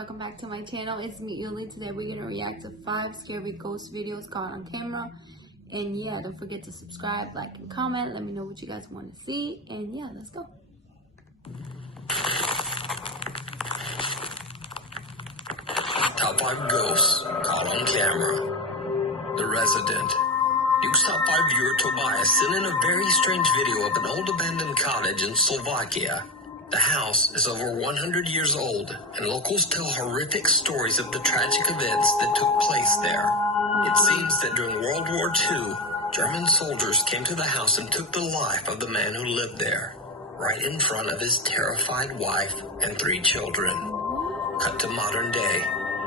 welcome back to my channel. It's me, Ylli. Today we're gonna react to 5 scary ghost videos caught on camera. And yeah, don't forget to subscribe, like, and comment. Let me know what you guys want to see. And yeah, let's go. Top 5 ghosts caught on camera. The Resident. NUKE'S top 5 viewer Tobias sent in a very strange video of an old abandoned cottage in Slovakia. The house is over 100 years old, and locals tell horrific stories of the tragic events that took place there. It seems that during World War II, German soldiers came to the house and took the life of the man who lived there, right in front of his terrified wife and 3 children. Cut to modern day.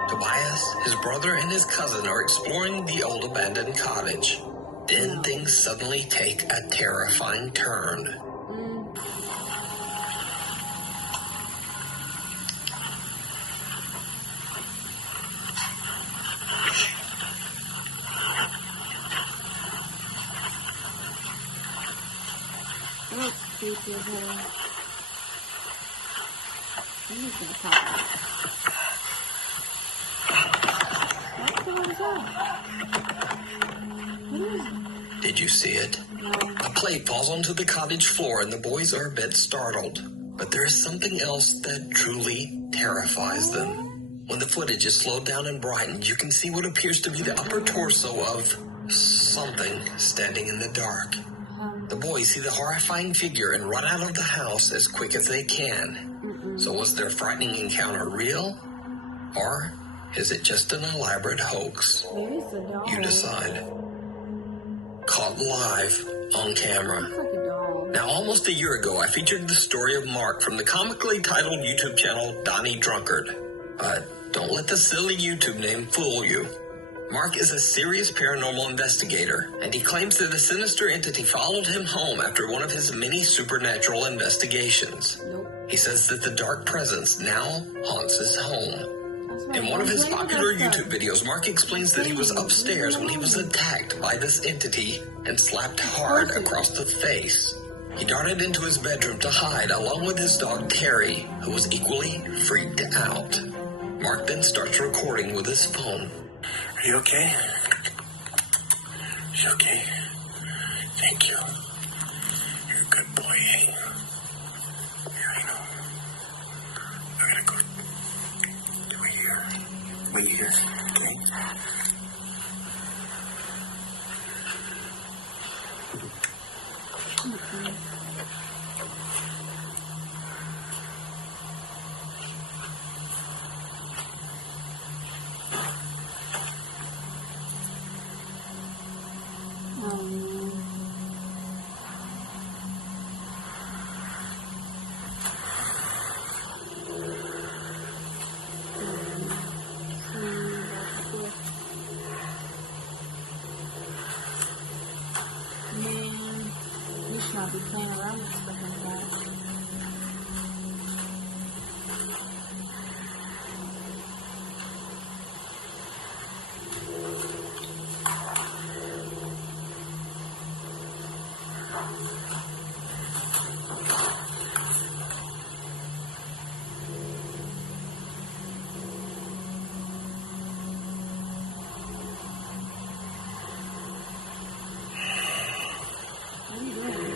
Tobias, his brother, and his cousin are exploring the old abandoned cottage. Then things suddenly take a terrifying turn. That's creepy as hell. I'm just gonna pop it. What is that? What is it? Did you see it? No. A plate falls onto the cottage floor and the boys are a bit startled. But there is something else that truly terrifies them. When the footage is slowed down and brightened, you can see what appears to be the upper torso of something standing in the dark. The boys see the horrifying figure and run out of the house as quick as they can. So was their frightening encounter real? Or is it just an elaborate hoax? Maybe it's a dog. You decide. Caught live on camera. Looks like a dog. Now, almost a year ago, I featured the story of Mark from the comically titled YouTube channel Donnie Drunkard. But don't let the silly YouTube name fool you. Mark is a serious paranormal investigator, and he claims that a sinister entity followed him home after one of his many supernatural investigations. Nope. He says that the dark presence now haunts his home. That's right. In one of his popular That's YouTube videos, Mark explains that he was upstairs when he was attacked by this entity and slapped hard across the face. He darted into his bedroom to hide along with his dog Terry, who was equally freaked out. Mark then starts recording with his phone. Are you okay? You okay? Thank you. You're a good boy, eh? Yeah, I know. I'm gonna go wait here. Wait here, okay? Man, you should not be playing around with stuff like that. What are you doing?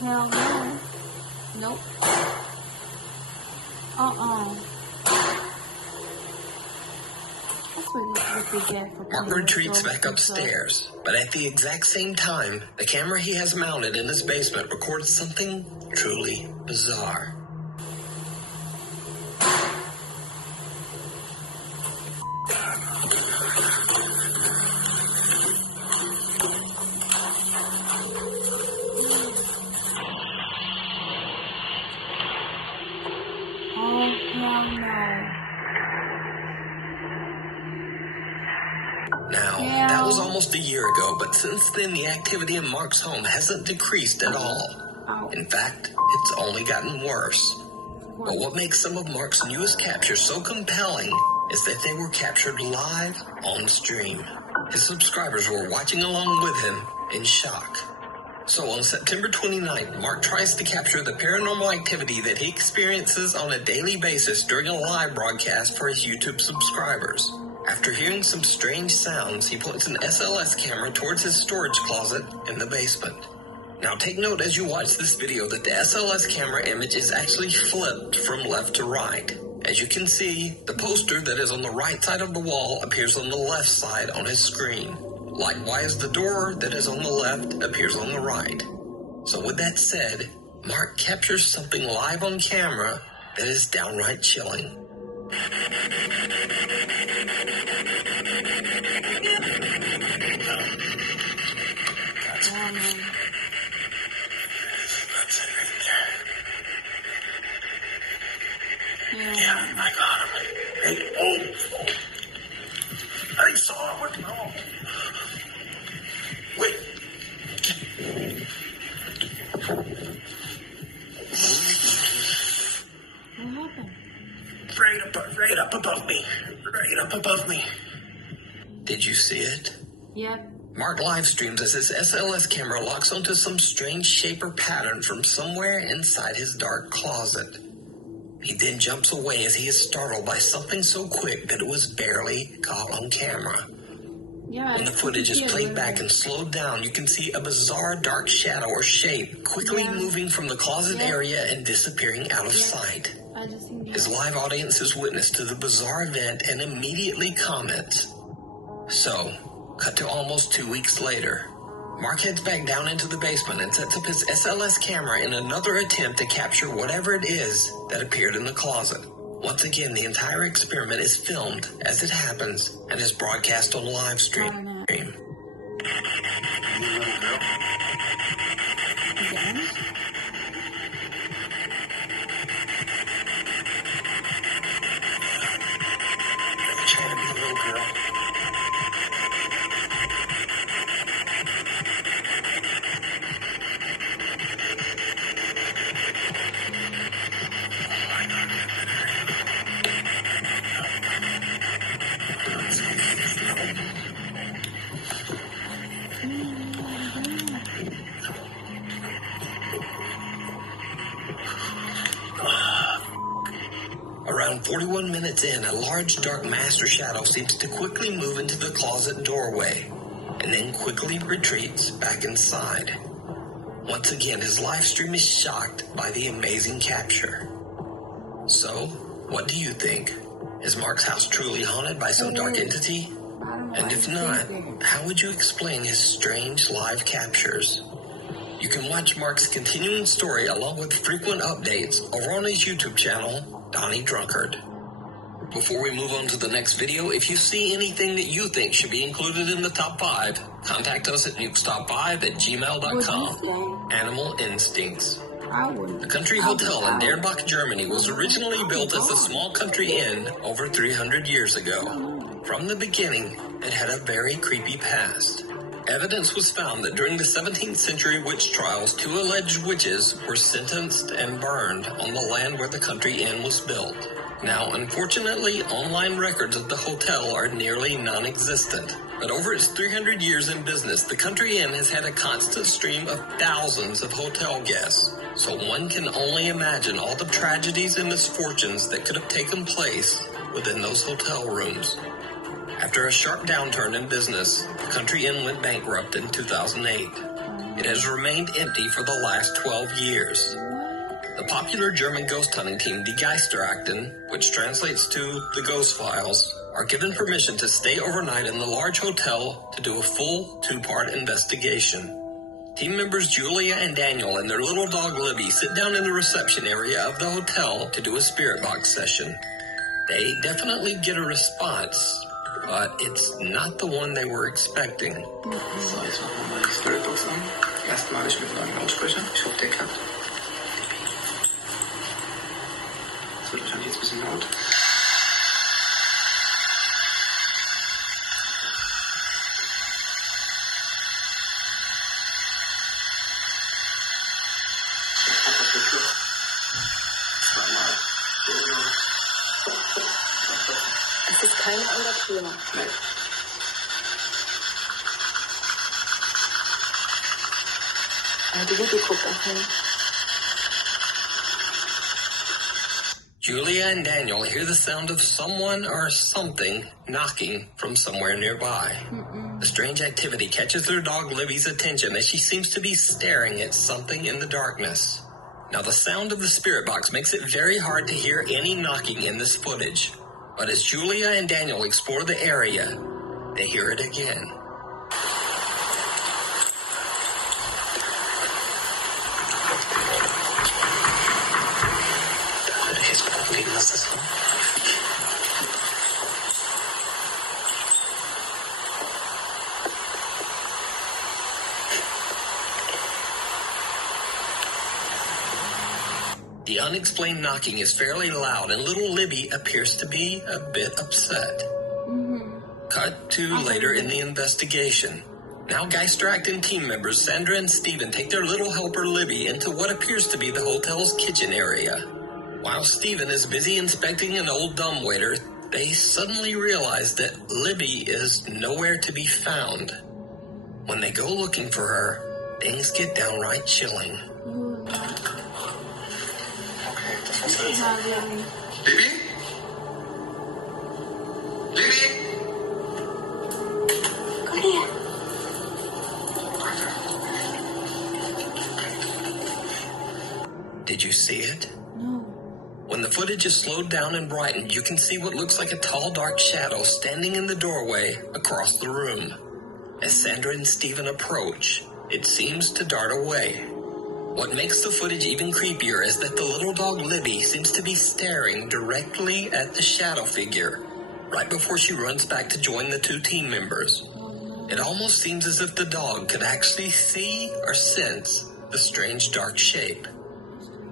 Hell no. Nope. That's what you get for Mark retreats back upstairs, but at the exact same time, the camera he has mounted in his basement records something truly bizarre. almost a year ago, but since then the activity in Mark's home hasn't decreased at all. In fact, it's only gotten worse. But what makes some of Mark's newest captures so compelling is that they were captured live on stream. His subscribers were watching along with him in shock. So on September 29th, Mark tries to capture the paranormal activity that he experiences on a daily basis during a live broadcast for his YouTube subscribers. After hearing some strange sounds, he points an SLS camera towards his storage closet in the basement. Now take note as you watch this video that the SLS camera image is actually flipped from left to right. As you can see, the poster that is on the right side of the wall appears on the left side on his screen. Likewise, the door that is on the left appears on the right. So with that said, Mark captures something live on camera that is downright chilling. Yeah, I got him. Hey, oh. I saw him. Oh. Wait. What happened? Right up above me. Right up above me. Did you see it? Yep. Mark live streams as his SLS camera locks onto some strange shape or pattern from somewhere inside his dark closet. He then jumps away as he is startled by something so quick that it was barely caught on camera. Yeah, When the footage is played back and slowed down, you can see a bizarre dark shadow or shape quickly moving from the closet area and disappearing out of sight. I just seen His live audience is witness to the bizarre event and immediately comments. So, cut to almost 2 weeks later. Mark heads back down into the basement and sets up his SLS camera in another attempt to capture whatever it is that appeared in the closet. Once again, the entire experiment is filmed as it happens and is broadcast on live stream. Again? Trying to be a little girl. Around 41 minutes in, a large dark mass or shadow seems to quickly move into the closet doorway, and then quickly retreats back inside. Once again, his live stream is shocked by the amazing capture. So, what do you think? Is Mark's house truly haunted by some dark entity? And if not, how would you explain his strange live captures? You can watch Mark's continuing story along with frequent updates over on his YouTube channel, Donnie Drunkard. Before we move on to the next video, if you see anything that you think should be included in the top 5, contact us at nukestop5@gmail.com. Animal Instincts. The Country Hotel in Derbach, Germany was originally built as a small country inn over 300 years ago. From the beginning, it had a very creepy past. Evidence was found that during the 17th century witch trials, 2 alleged witches were sentenced and burned on the land where the country inn was built. Now, unfortunately, online records of the hotel are nearly non-existent. But over its 300 years in business, the country inn has had a constant stream of thousands of hotel guests. So one can only imagine all the tragedies and misfortunes that could have taken place within those hotel rooms. After a sharp downturn in business, the country inn went bankrupt in 2008. It has remained empty for the last 12 years. The popular German ghost hunting team Die Geisterakten, which translates to the Ghost Files, are given permission to stay overnight in the large hotel to do a full 2-part investigation. Team members Julia and Daniel and their little dog Libby sit down in the reception area of the hotel to do a spirit box session. They definitely get a response, but it's not the one they were expecting. So, jetzt machen wir mal die Spiritbox an. Erstmalig mit neuen Lautsprechern. Ich hoffe, der klappt. Das wird wahrscheinlich jetzt ein bisschen laut. Ja. Nej. Det kan du koka. Julia and Daniel hear the sound of someone or something knocking from somewhere nearby. The strange activity catches their dog Libby's attention as she seems to be staring at something in the darkness. Now, the sound of the spirit box makes it very hard to hear any knocking in this footage. But as Julia and Daniel explore the area, they hear it again. The unexplained knocking is fairly loud, and little Libby appears to be a bit upset. Cut to later in the investigation. Now Geister and team members Sandra and Steven take their little helper Libby into what appears to be the hotel's kitchen area. While Steven is busy inspecting an old dumbwaiter, they suddenly realize that Libby is nowhere to be found. When they go looking for her, things get downright chilling. Libby? Libby? Kom hier. Did you see it? No. When the footage is slowed down and brightened, you can see what looks like a tall, dark shadow standing in the doorway across the room. As Sandra and Steven approach, it seems to dart away. What makes the footage even creepier is that the little dog Libby seems to be staring directly at the shadow figure right before she runs back to join the two team members. It almost seems as if the dog could actually see or sense the strange dark shape.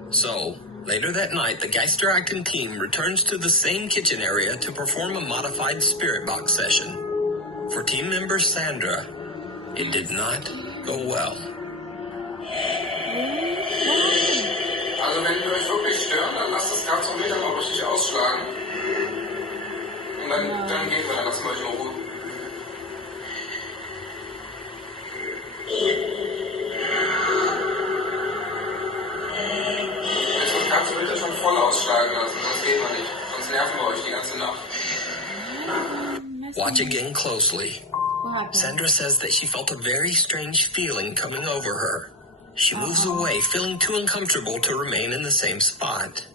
So, later that night, the Geister Acting team returns to the same kitchen area to perform a modified spirit box session. For team member Sandra, it did not go well. Also wenn die euch wirklich stören, dann lasst das Gazometer mal richtig ausschlagen. Und dann gehen wir, dann lassen wir euch in Ruhe. Jetzt das Gazometer schon voll ausschlagen lassen, sonst gehen wir nicht. Sonst nerven wir euch die ganze Nacht. Watch again closely. Sandra says that she felt a very strange feeling coming over her. She moves away, feeling too uncomfortable to remain in the same spot.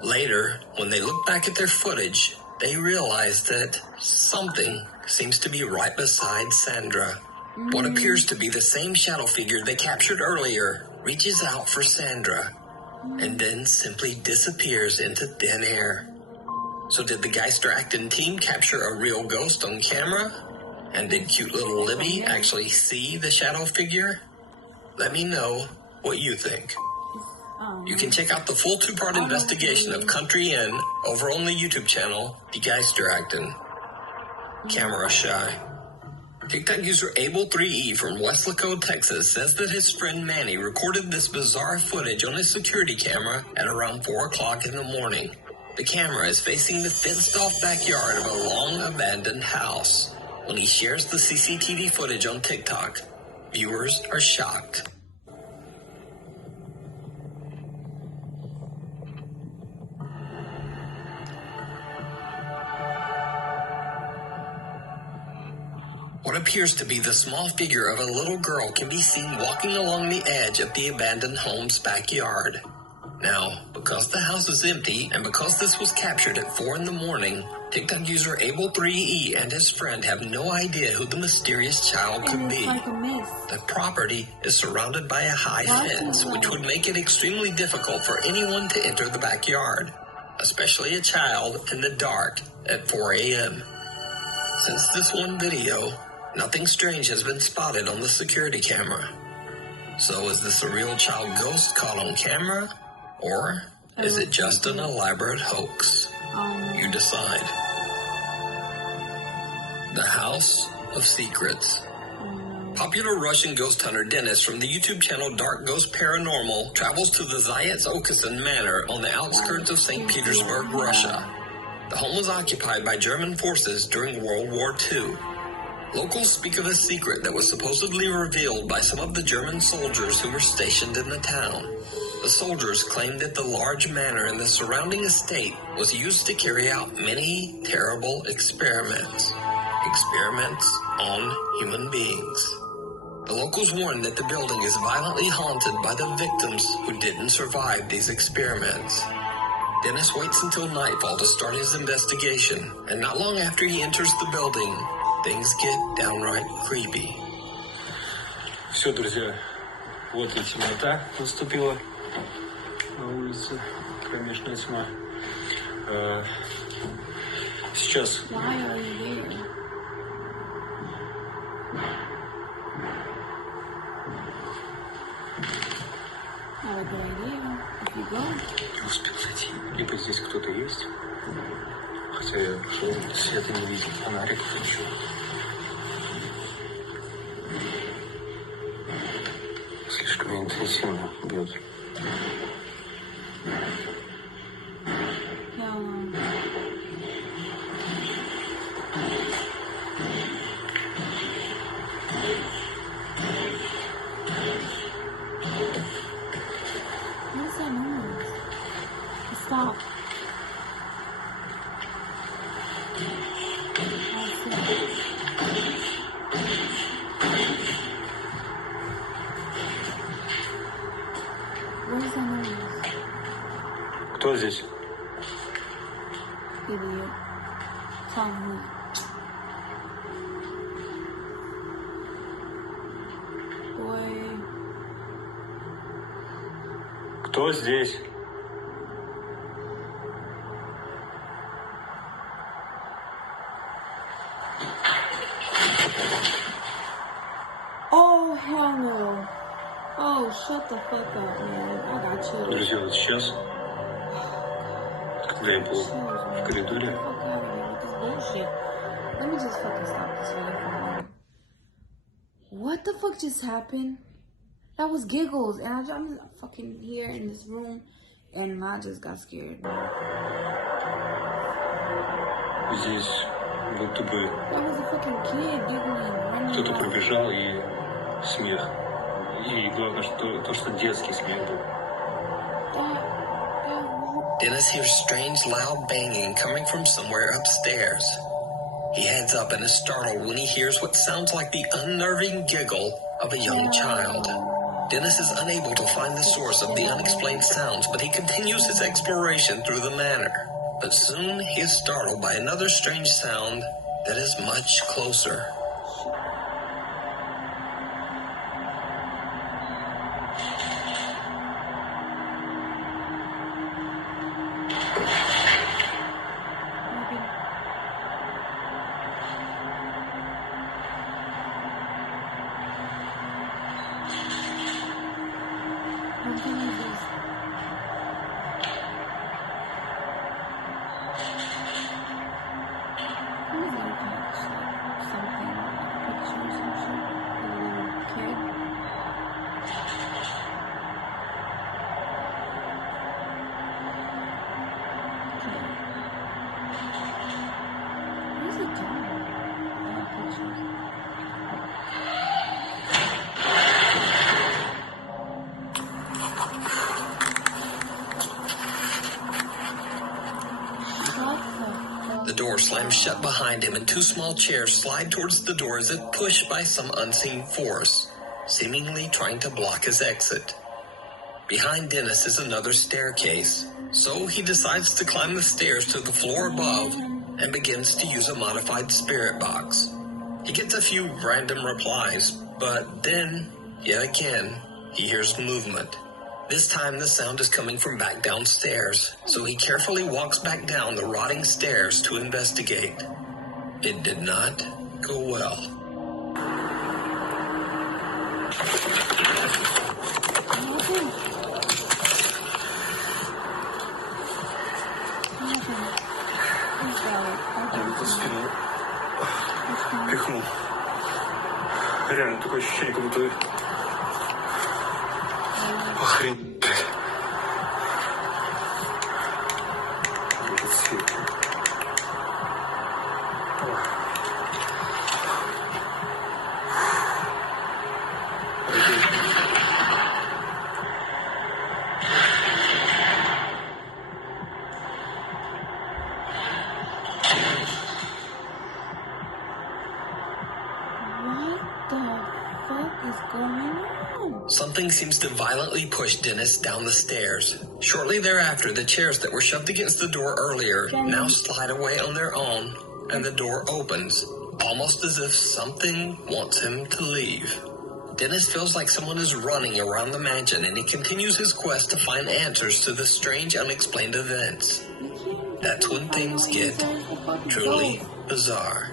Later, when they look back at their footage, they realize that something seems to be right beside Sandra. What appears to be the same shadow figure they captured earlier reaches out for Sandra and then simply disappears into thin air. So did the Geister Acting team capture a real ghost on camera? And did cute little Libby actually see the shadow figure? Let me know what you think. You can check out the full two-part investigation of Country Inn over on the YouTube channel, The Geister Acting. Camera Shy. TikTok user Abel3E from Weslaco, Texas says that his friend Manny recorded this bizarre footage on his security camera at around 4 o'clock in the morning. The camera is facing the fenced-off backyard of a long-abandoned house. When he shares the CCTV footage on TikTok, viewers are shocked. What appears to be the small figure of a little girl can be seen walking along the edge of the abandoned home's backyard. Now, because the house is empty and because this was captured at 4 in the morning, TikTok user Abel3E and his friend have no idea who the mysterious child could be. The property is surrounded by a high fence, which would make it extremely difficult for anyone to enter the backyard, especially a child in the dark at 4 a.m. Since this one video, nothing strange has been spotted on the security camera. So is this a real child ghost caught on camera? Or is it just an elaborate hoax? You decide. The House of Secrets. Popular Russian ghost hunter Dennis from the YouTube channel Dark Ghost Paranormal travels to the Zayats Okesan Manor on the outskirts of St. Petersburg, Russia. The home was occupied by German forces during World War II. Locals speak of a secret that was supposedly revealed by some of the German soldiers who were stationed in the town. The soldiers claimed that the large manor and the surrounding estate was used to carry out many terrible experiments. Experiments on human beings. The locals warned that the building is violently haunted by the victims who didn't survive these experiments. Dennis waits until nightfall to start his investigation, and not long after he enters the building, things get downright creepy. Все, друзья, вот и темнота наступила на улице, кромешная тьма. Сейчас. Why are you there? Not a good idea. If you go. Не успел зайти. Либо здесь кто-то есть. Хотя я шел, света не видел, фонариков ничего. Слишком интенсивно бьет. What's that noise? Stop. What is that noise? Кто здесь? Idiot. Tell me. Boy. Кто здесь? Oh, hell no. Oh, shut the fuck up, man. I got chills. Друзья, вот сейчас, когда я был в коридоре, Fuck out of here with this bullshit. Let me just fucking stop this video for a moment. What the fuck just happened? That was giggles, and I'm fucking here in this room, and I just got scared. здесь будто бы That was a fucking kid giggling, running кто-то around. пробежал и смех. И главное, что что детский смех был. Dennis hears strange, loud banging coming from somewhere upstairs. He heads up and is startled when he hears what sounds like the unnerving giggle of a young child. Dennis is unable to find the source of the unexplained sounds, but he continues his exploration through the manor. But soon he is startled by another strange sound that is much closer. The door slams shut behind him and two small chairs slide towards the door as if pushed by some unseen force, seemingly trying to block his exit. Behind Dennis is another staircase, so he decides to climb the stairs to the floor above and begins to use a modified spirit box. He gets a few random replies, but then, yet again, he hears movement. This time the sound is coming from back downstairs, so he carefully walks back down the rotting stairs to investigate. It did not go well. Под спину пихнул. Реально такое ощущение, как будто охренеть, блядь. Этот свет. seems to violently push Dennis down the stairs. Shortly thereafter, the chairs that were shoved against the door earlier now slide away on their own, and the door opens, almost as if something wants him to leave. Dennis feels like someone is running around the mansion, and he continues his quest to find answers to the strange, unexplained events. That's when things get truly bizarre.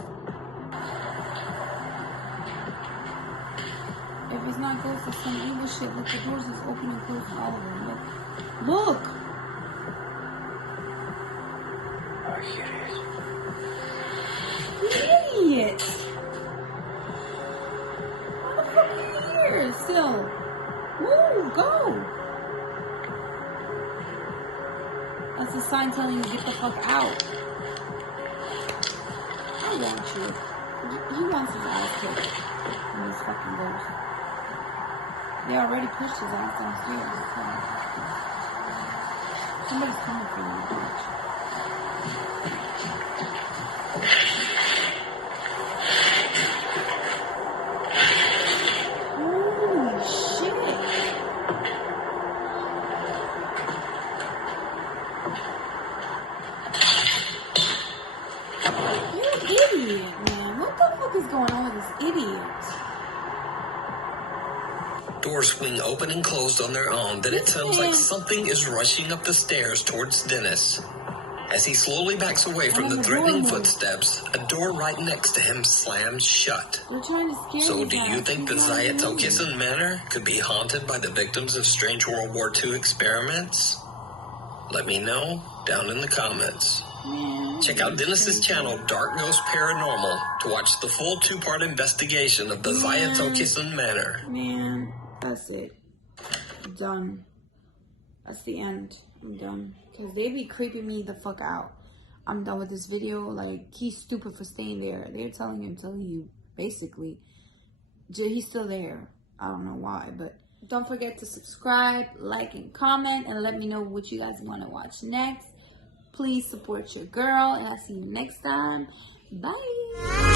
If it's not ghosts, it's some evil shit. Look, the doors is open and closed all of them. Look! Oh, here it is. Idiot! What the fuck are you here still? Move, go! That's a sign telling you to get the fuck out. I want you. He wants his ass kicked. And this fucking ghost. They already pushed his ass downstairs. So. Somebody's coming for you, bitch. Holy shit. You're an idiot, man. What the fuck is going on with this idiot? Doors swing open and closed on their own, then it sounds like something is rushing up the stairs towards Dennis. As he slowly backs away from the threatening footsteps, a door right next to him slams shut. They're trying to scare So his do you ass. think the He's not moving. Zyatokison Manor could be haunted by the victims of strange World War II experiments? Let me know down in the comments. Man, Check out Dennis's channel, Dark Ghost Paranormal, to watch the full 2-part investigation of the Zyatokison Manor. Man, that's it. Done. That's the end. I'm done. Because they be creeping me the fuck out. I'm done with this video. Like, he's stupid for staying there. They're telling him to leave, basically. He's still there. I don't know why, but don't forget to subscribe, like, and comment, and let me know what you guys want to watch next. Please support your girl, and I'll see you next time. Bye.